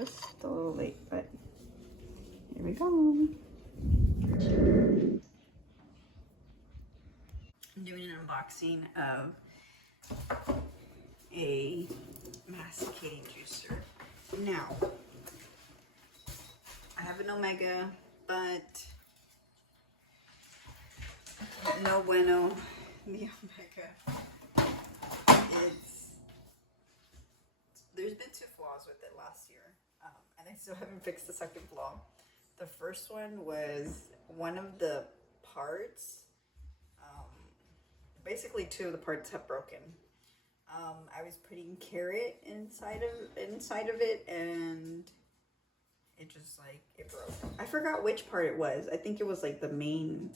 videos. It's a little late, but here we go. I'm doing an unboxing of a masticating juicer. Now, I have an Omega, but no bueno. The Omega, there's been 2 flaws with it last year, and I still haven't fixed the second flaw. The first one was one of the parts, basically 2 of the parts have broken. I was putting carrot inside of it, and it just like, it broke. I forgot which part it was. I think it was like the main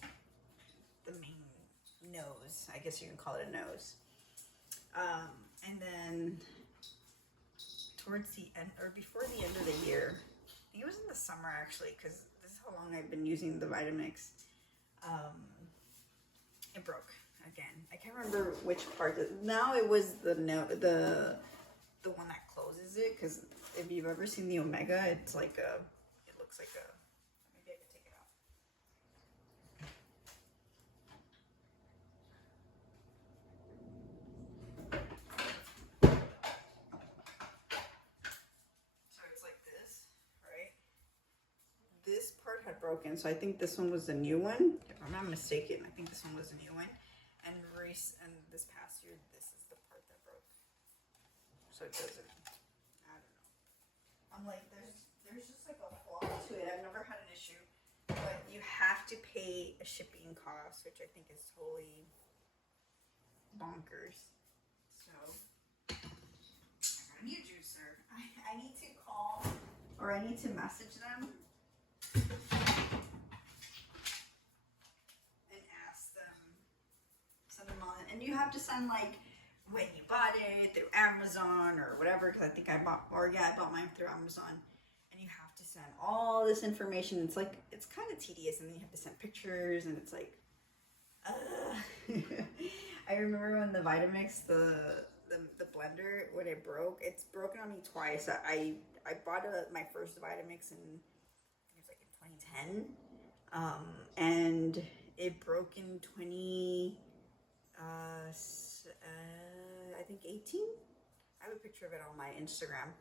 nose. I guess you can call it a nose. And then towards the end, or before the end of the year, I think it was in the summer actually, because this is how long I've been using the Vitamix. It broke again. I can't remember which part. Now it was the one that closes it, because if you've ever seen the Omega, it's like it looks like a, maybe I could take it out. So it's like this, right? This part had broken, so I think this one was the new one. If I'm not mistaken, I think this one was the new one. And this past year, this is the part that broke. So it doesn't, I don't know. I'm like, there's just like a flaw to it. I've never had an issue, but you have to pay a shipping cost, which I think is totally bonkers. So I got a new juicer. I need to call, or I need to message them and ask them, send them on. And you have to send like when you bought it through Amazon or whatever, because I think I bought mine through Amazon, and you have to send all this information. It's like, it's kind of tedious, and then you have to send pictures, and it's like, I remember when the Vitamix, the blender, when it broke, it's broken on me twice. I bought my first Vitamix in, I think it was like in 2010, and it broke in I think 18. I have a picture of it on my Instagram.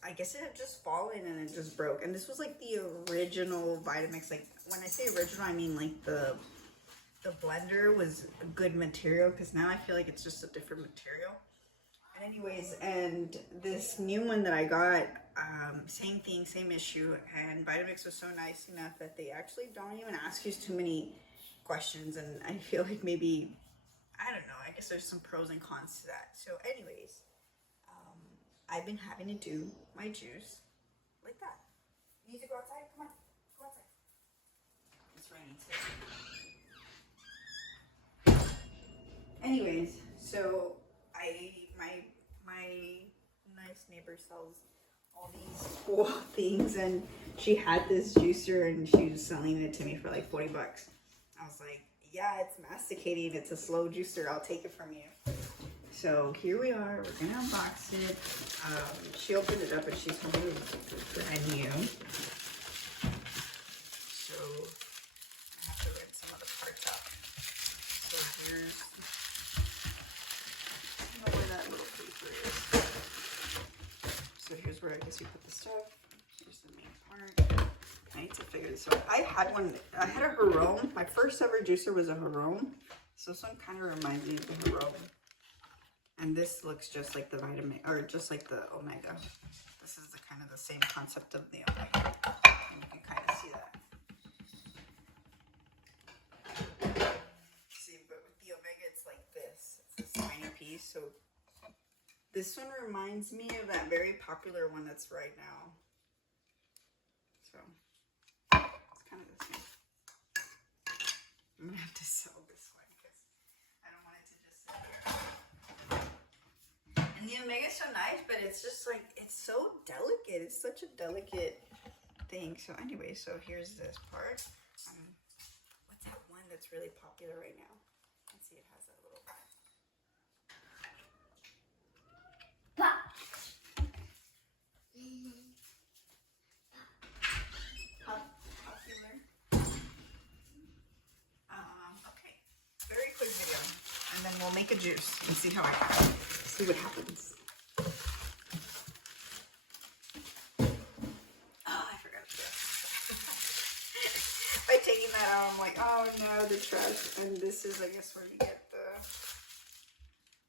I guess it had just fallen and it just broke. And this was like the original Vitamix. Like, when I say original, I mean like the blender was a good material, because now I feel like it's just a different material. And anyways, and this new one that I got, same thing, same issue. And Vitamix was so nice enough that they actually don't even ask you too many questions, and I feel like maybe, I don't know, I guess there's some pros and cons to that. So anyways, I've been having to do my juice like that. You need to go outside? Come on, go outside. It's raining today. Anyways, so my nice neighbor sells all these cool things, and she had this juicer and she was selling it to me for like 40 bucks. I was like, yeah, it's masticating. It's a slow juicer. I'll take it from you. So here we are. We're going to unbox it. She opened it up and she's holding it brand new. So I have to rip some of the parts out. So here's, I don't know where that little paper is. So here's where I guess you put the stuff. Here's the main part. I need to figure this out. I had a Jerome. My first ever juicer was a Jerome. So this one kind of reminds me of the Jerome. And this looks just like the Vitamin, or just like the Omega. This is the kind of the same concept of the Omega. And you can kind of see that. See, but with the Omega, it's like this. It's this tiny piece. So this one reminds me of that very popular one that's right now. So it's kind of the same. I'm gonna have to sell this one because I don't want it to just sit here. And the Omega is so nice, but it's just like, it's so delicate. It's such a delicate thing. So anyway, so here's this part. What's that one that's really popular right now? Let's see, it has that little make a juice and see how see what happens. Oh, I forgot this. By taking that out, I'm like, oh no, the trash. And this is, I guess, where you get the.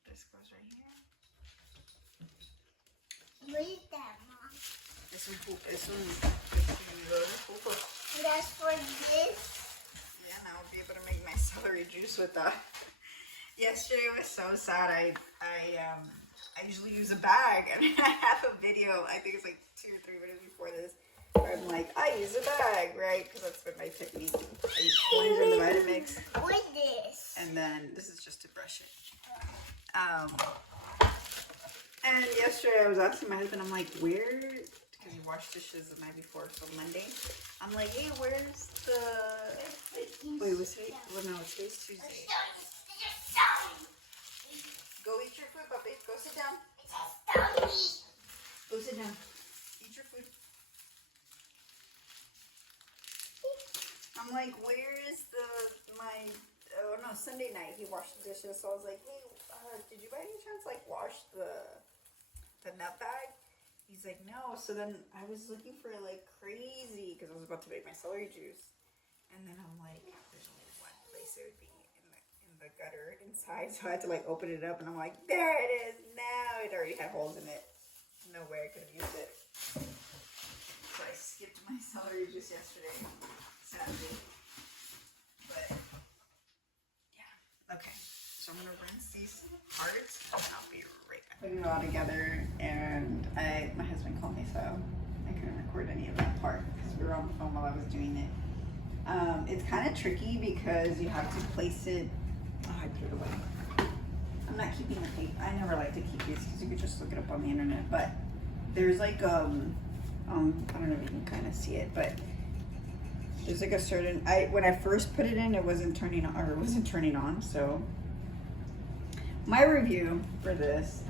This goes right here. What is that, Mom? This one. That's for this? Yeah, now I'll be able to make my celery juice with that. Yesterday was so sad. I usually use a bag, and I have a video. I think it's like 2 or 3 videos before this, where I'm like, I use a bag, right? Because that's been my technique. I use coins in the Vitamix. What is this? And then this is just to brush it. And yesterday I was asking my husband, I'm like, where? Because he washed dishes the night before, so Monday. I'm like, hey, where's the? Wait, what's today? Well, no, today's Tuesday. Go eat your food, puppy. Go sit down. Go sit down. Eat your food. I'm like, where is oh no, Sunday night he washed the dishes. So I was like, hey, did you by any chance like wash the nut bag? He's like, no. So then I was looking for like crazy because I was about to make my celery juice. And then I'm like, there's only one place it would be in the gutter inside. So I had to like open it up and I'm like, there it is. Now it already had holes in it. No way I could have used it. So I skipped my celery juice yesterday, sadly. But yeah, okay. So I'm gonna rinse these parts and I'll be right back. Putting it all together, and my husband called me, so I couldn't record any of that part because we were on the phone while I was doing it. It's kind of tricky because you have to place it. Oh, I put it away. I'm not keeping the tape. I never like to keep these because you could just look it up on the internet. But there's like I don't know if you can kind of see it, but there's like a certain. When I first put it in, it wasn't turning on, or it wasn't turning on. So my review for this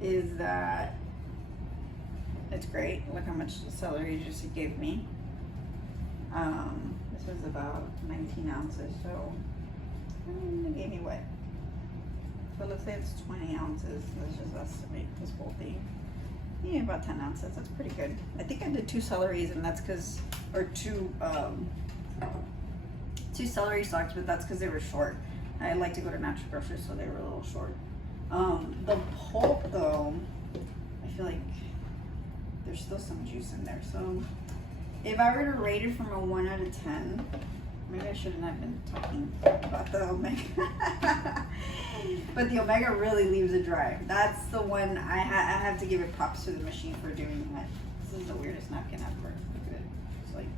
is that it's great. Look how much celery juice it gave me. This was about 19 ounces, so it gave me what? So let's say it's 20 ounces. Let's just estimate this whole thing. Yeah, about 10 ounces. That's pretty good. I think I did 2 celeries, and that's because, or 2 celery stalks, but that's because they were short. I like to go to Natural Grocers, so they were a little short. The pulp, though, I feel like there's still some juice in there. So if I were to rate it from a 1 out of 10, maybe I shouldn't have been talking about the omega. But the omega really leaves it dry. That's the one I have to give it props to the machine for doing that. This is the weirdest napkin ever. Look at it. It's like,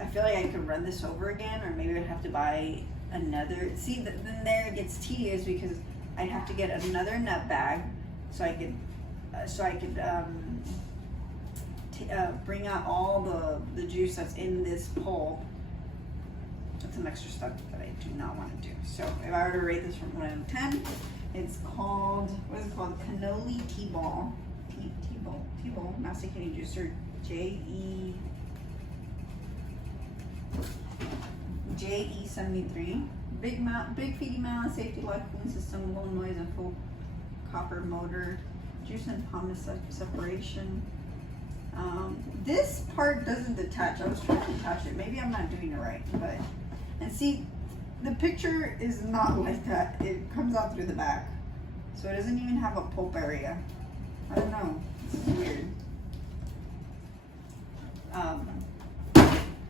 I feel like I could run this over again, or maybe I'd have to buy another. See, then there it gets tedious because I'd have to get another nut bag so I could bring out all the juice that's in this pulp. That's some extra stuff that I do not want to do. So if I were to rate this from 1 out of 10, it's called, what is it called? Cannoli T-Ball. T-Ball masticating juicer, JE73. Big feeding mount, safety lock cooling system, low noise and full copper motor, juice and pomace separation. This part doesn't detach. I was trying to detach it. Maybe I'm not doing it right, but, and see, the picture is not like that. It comes out through the back, so it doesn't even have a pulp area. I don't know. This is weird.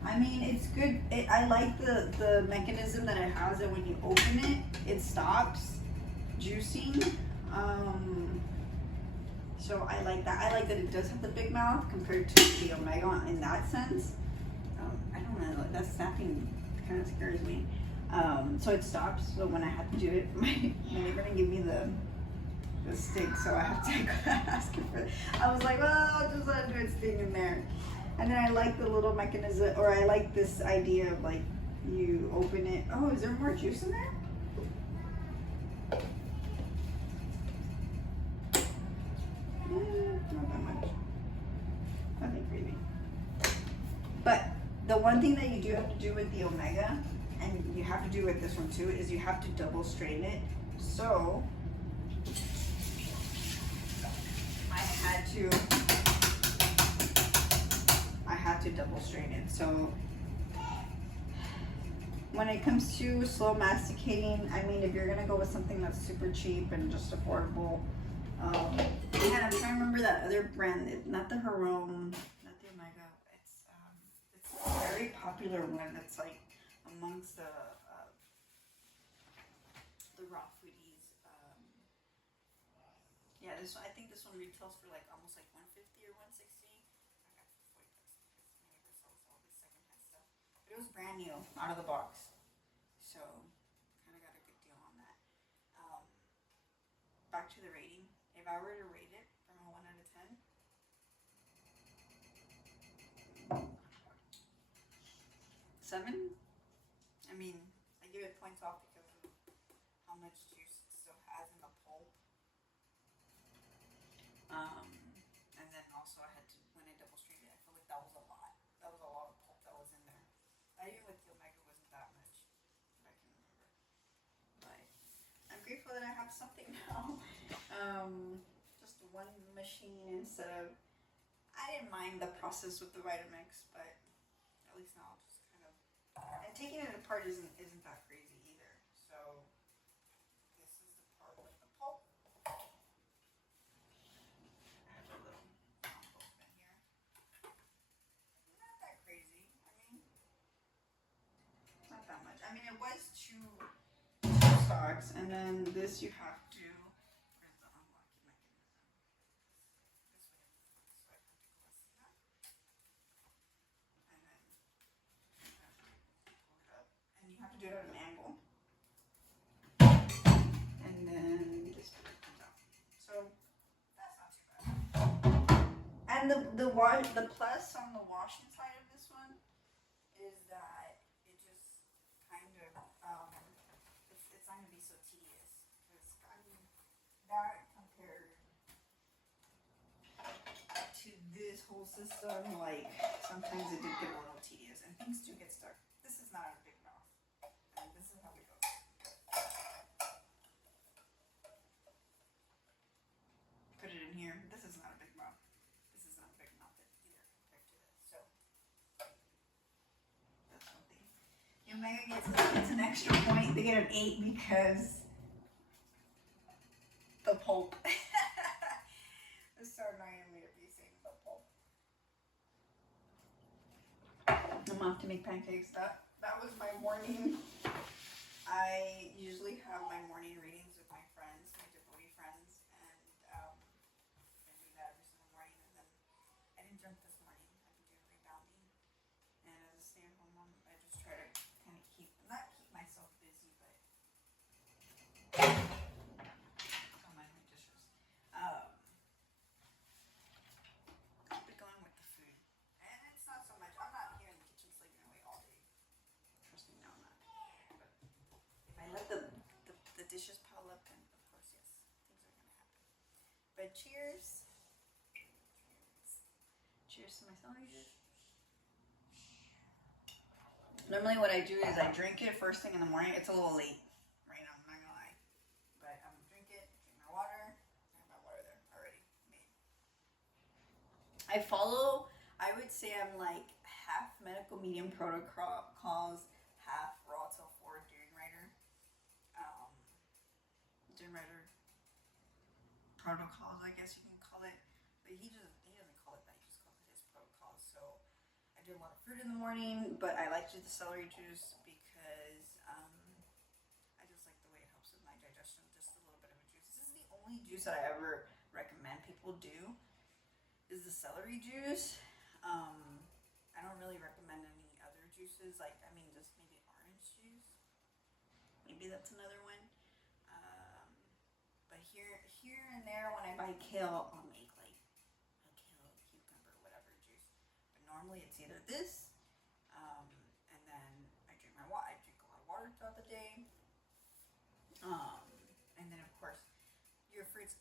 I mean, it's good. I like the mechanism that it has, that when you open it, it stops juicing. So I like that. I like that it does have the big mouth compared to the omega in that sense. I don't know. That snapping kind of scares me. So it stops. So when I have to do it, my neighbor didn't give me the stick, so I have to ask him for it. I was like, well, I'll just let it do its thing in there. And then I like the little mechanism, or I like this idea of like you open it. Oh, is there more juice in there? Not that much. Nothing crazy. But the one one thing that you do have to do with the Omega, and you have to do with this one too, is you have to double strain it. So I had to double strain it. So when it comes to slow masticating, I mean, if you're gonna go with something that's super cheap and just affordable, and I'm trying to remember that other brand, not the Jerome, not the Omega. It's a very popular one that's like amongst the raw foodies. Yeah, this one, I think this one retails for like almost like 150 or 160. I got it for 40 bucks because my neighbor sells all this secondhand stuff. But it was brand new out of the box, so kind of got a good deal on that. Back to the rating. If I were to rate it from a 1 out of 10, 7. I mean, I give it points off because of how much juice it still has in the pulp. And then also I had to, when I double strained it, I feel like that was a lot. That was a lot of pulp that was in there. Not even with the Omega wasn't that much, if I can remember. But I'm grateful that I have something now. Just one machine instead of, I didn't mind the process with the Vitamix, but at least now I'll just kind of, and taking it apart isn't that crazy either. So this is the part with the pulp. I have a little compost bin here. Not that crazy. I mean, not that much. I mean, it was two stalks, and then this you have to. Where's the unlock mechanism? This way, so I have to close that, and then pull it up, and you have to do it at an angle, and then this comes out. So that's not too bad. And the plus on the washing side of this one is that it just kind of it's not gonna be so tedious, because I mean that compared to this whole system, like sometimes it did get a little tedious and things do get stuck. This is not a big mouth, and this is how it goes. Put it in here. This is not a big mouth. This is not a big mouth either compared to this. So that's one thing. The Omega gets an extra point. They get an 8 because the pulp. It's so annoying me to be saying the pulp. I'm off to make pancakes. That was my morning. I usually have my morning readings with my friends, my devotee friends, and I've been doing that every single morning. And then I didn't drink this morning. I've been doing rebounding, and as a stay-at-home mom, I just try to kind of not keep myself busy, but don't mind my dishes. Keep it going with the food, and it's not so much. I'm not here in the kitchen slaving away all day. Trust me, no, I'm not. But if I let the dishes pile up, then of course, yes, things are gonna happen. But cheers. Cheers to my celery juice. Normally what I do is I drink it first thing in the morning. It's a little late right now, I'm not gonna lie. But I'm gonna drink it, drink my water. I have my water there already made. I would say I'm like half medical medium protocols, half raw till 4 Dune Rider. Dune Rider protocols, I guess you can call it. But he doesn't call it that, he just calls it his protocols. So I do a lot of fruit in the morning, but I like to do the celery juice because I just like the way it helps with my digestion. Just a little bit of a juice. This is the only juice that I ever recommend people do, is the celery juice. I don't really recommend any other juices. Like, I mean, just maybe orange juice. Maybe that's another one. But here and there, when I buy kale, I'll make like a kale, cucumber, whatever juice. But normally it's either this, and then I drink my water. I drink a lot of water throughout the day. And then of course, your fruits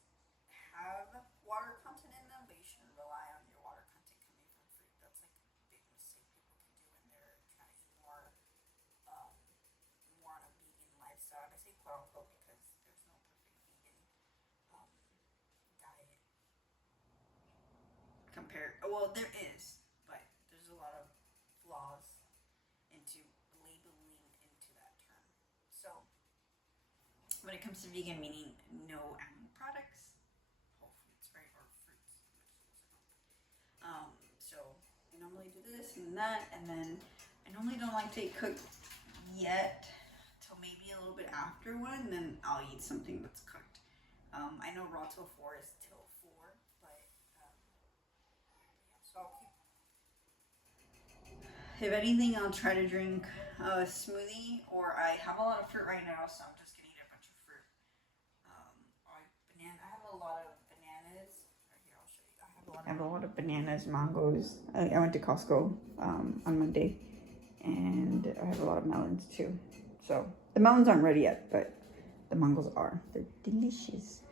have water content in them, but you shouldn't rely on your water content coming from fruit. That's like a big mistake people can do when they're compare. Well, there is, but there's a lot of flaws into labeling into that term. So when it comes to vegan, meaning no animal products, whole foods, right, or fruits. So I normally do this and that, and then I normally don't like to eat cooked yet till maybe a little bit after one, then I'll eat something that's cooked. I know raw till 4 is till 4, but yeah, so I'll keep. If anything, I'll try to drink a smoothie, or I have a lot of fruit right now, so I'm just gonna eat a bunch of fruit. I have a lot of bananas. Right here, I'll show you. I have a lot of bananas, mangoes. I went to Costco on Monday, and I have a lot of melons too. So the melons aren't ready yet, but the mangoes are. They're delicious.